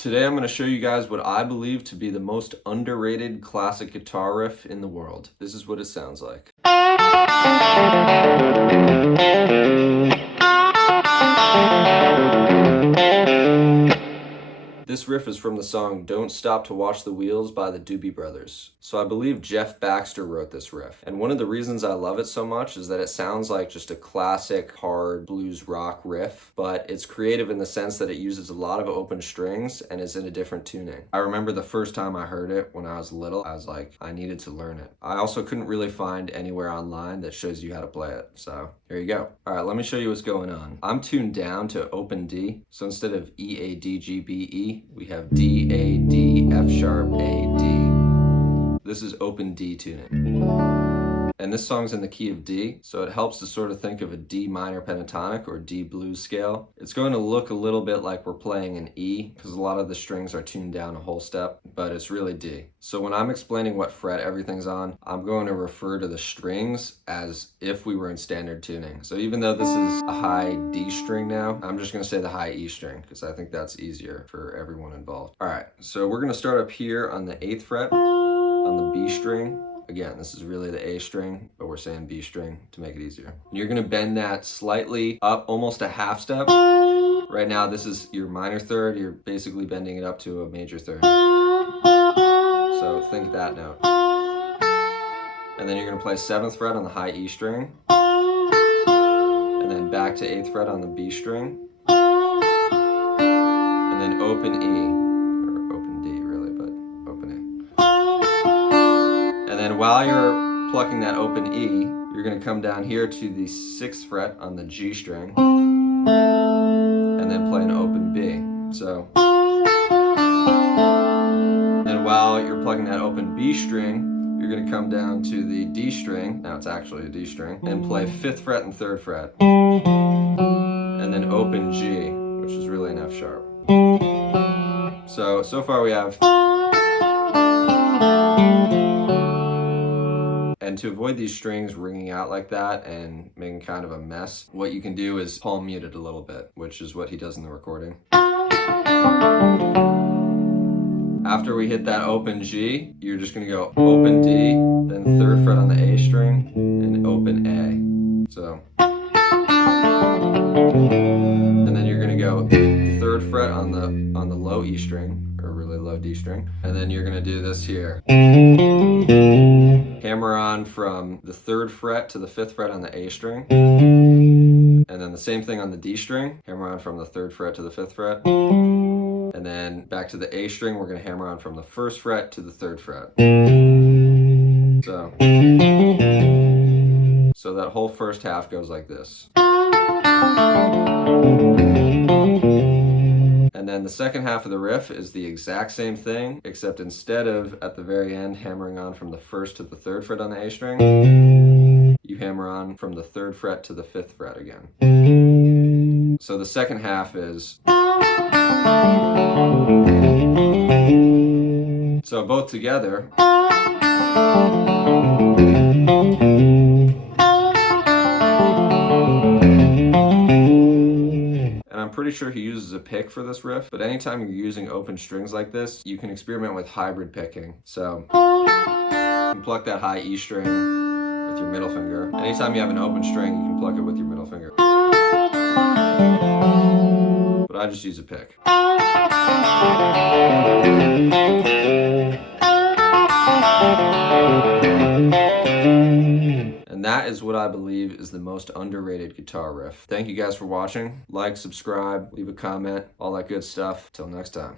Today I'm going to show you guys what I believe to be the most underrated classic guitar riff in the world. This is what it sounds like. This riff is from the song Don't Stop to Watch the Wheels by the Doobie Brothers. So I believe Jeff Baxter wrote this riff. And one of the reasons I love it so much is that it sounds like just a classic hard blues rock riff, but it's creative in the sense that it uses a lot of open strings and is in a different tuning. I remember the first time I heard it when I was little, I was like, I needed to learn it. I also couldn't really find anywhere online that shows you how to play it. So here you go. All right, let me show you what's going on. I'm tuned down to open D. So instead of E, A, D, G, B, E, we have D, A, D, F sharp, A, D. This is open D tuning. And this song's in the key of D, so it helps to sort of think of a D minor pentatonic or D blues scale. It's going to look a little bit like we're playing an E, because a lot of the strings are tuned down a whole step, but it's really D. So when I'm explaining what fret everything's on, I'm going to refer to the strings as if we were in standard tuning. So even though this is a high D string now, I'm just going to say the high E string, because I think that's easier for everyone involved. All right, so we're going to start up here on the 8th fret, on the B string. Again, this is really the A string, but we're saying B string to make it easier. You're gonna bend that slightly up, almost a half step. Right now, this is your minor third. You're basically bending it up to a major third. So think that note. And then you're gonna play 7th fret on the high E string. And then back to 8th fret on the B string. And then open E. While you're plucking that open E, you're going to come down here to the 6th fret on the G string, and then play an open B. So, and while you're plugging that open B string, you're going to come down to the D string, now it's actually a D string, and play 5th fret and 3rd fret, and then open G, which is really an F sharp. So far we have... And to avoid these strings ringing out like that and making kind of a mess, what you can do is palm mute it a little bit, which is what he does in the recording. After we hit that open G, you're just going to go open D, then 3rd fret on the A string, and open A. So. And then you're going to go 3rd fret on the low E string, or really low D string, and then you're going to do this here. Hammer on from the 3rd fret to the 5th fret on the A string. And then the same thing on the D string. Hammer on from the 3rd fret to the 5th fret. And then back to the A string, we're going to hammer on from the 1st fret to the 3rd fret. So that whole first half goes like this. And then the second half of the riff is the exact same thing, except instead of at the very end hammering on from the 1st to the 3rd fret on the A string, you hammer on from the 3rd fret to the 5th fret again. So the second half is... So both together... I'm pretty sure he uses a pick for this riff, but anytime you're using open strings like this, you can experiment with hybrid picking. So you can pluck that high E string with your middle finger. Anytime you have an open string, you can pluck it with your middle finger. But I just use a pick. And that is what I believe is the most underrated guitar riff. Thank you guys for watching. Like, subscribe, leave a comment, all that good stuff. Till next time.